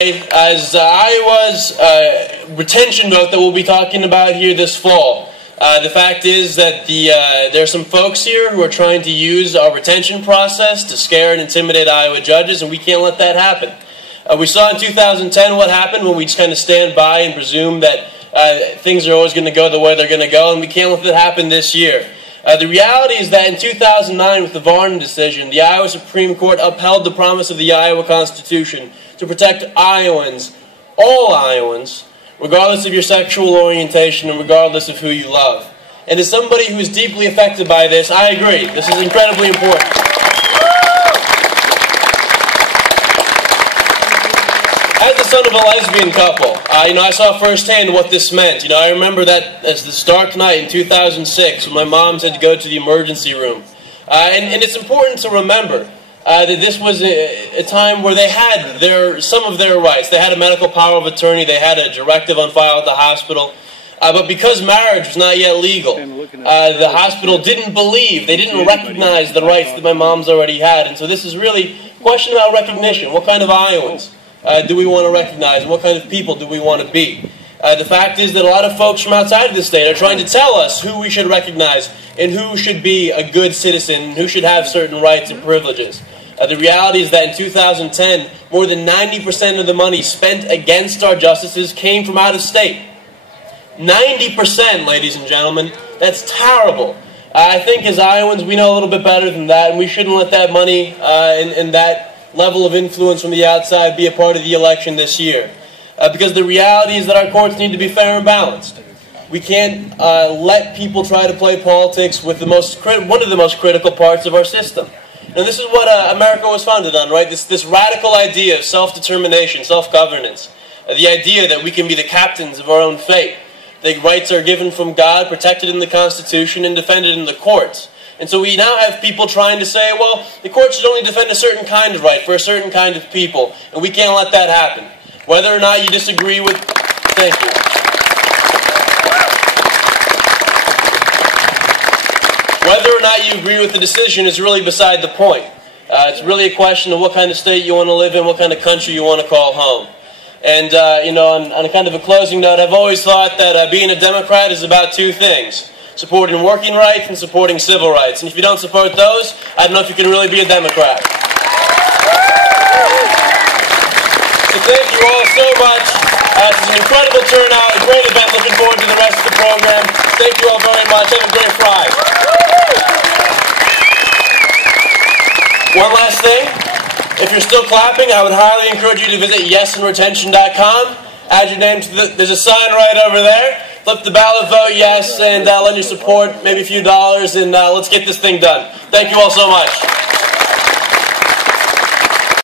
as Iowa's retention vote that we'll be talking about here this fall. The fact is that there are some folks here who are trying to use our retention process to scare and intimidate Iowa judges, and we can't let that happen. We saw in 2010 what happened when we just kind of stand by and presume that things are always going to go the way they're going to go, and we can't let that happen this year. The reality is that in 2009, with the Varnum decision, the Iowa Supreme Court upheld the promise of the Iowa Constitution to protect Iowans, all Iowans, regardless of your sexual orientation and regardless of who you love. And as somebody who is deeply affected by this, I agree. This is incredibly important. As the son of a lesbian couple, I saw firsthand what this meant. I remember that as this dark night in 2006 when my mom had to go to the emergency room. And it's important to remember that this was a time where they had some of their rights. They had a medical power of attorney. They had a directive on file at the hospital. But because marriage was not yet legal, the hospital didn't believe, they didn't recognize the rights that my mom's already had. And so this is really a question about recognition. What kind of Iowans do we want to recognize, and what kind of people do we want to be? The fact is that a lot of folks from outside of the state are trying to tell us who we should recognize and who should be a good citizen and who should have certain rights and privileges. The reality is that in 2010, more than 90% of the money spent against our justices came from out of state. 90%, ladies and gentlemen. That's terrible. I think as Iowans, we know a little bit better than that, and we shouldn't let that money and that level of influence from the outside be a part of the election this year. Because the reality is that our courts need to be fair and balanced. We can't let people try to play politics with one of the most critical parts of our system. And this is what America was founded on, right? This radical idea of self-determination, self-governance. The idea that we can be the captains of our own fate. The rights are given from God, protected in the Constitution, and defended in the courts. And so we now have people trying to say, well, the court should only defend a certain kind of right for a certain kind of people, and we can't let that happen. Whether or not you disagree with... Thank you. Whether or not you agree with the decision is really beside the point. It's really a question of what kind of state you want to live in, what kind of country you want to call home. And, on a kind of a closing note, I've always thought that being a Democrat is about two things. Supporting working rights and supporting civil rights. And if you don't support those, I don't know if you can really be a Democrat. So thank you all so much. This is an incredible turnout, a great event. Looking forward to the rest of the program. Thank you all very much. Have a great Friday. One last thing. If you're still clapping, I would highly encourage you to visit yesinretention.com. Add your name to there's a sign right over there. Flip the ballot, vote yes, and lend your support, maybe a few dollars, and let's get this thing done. Thank you all so much.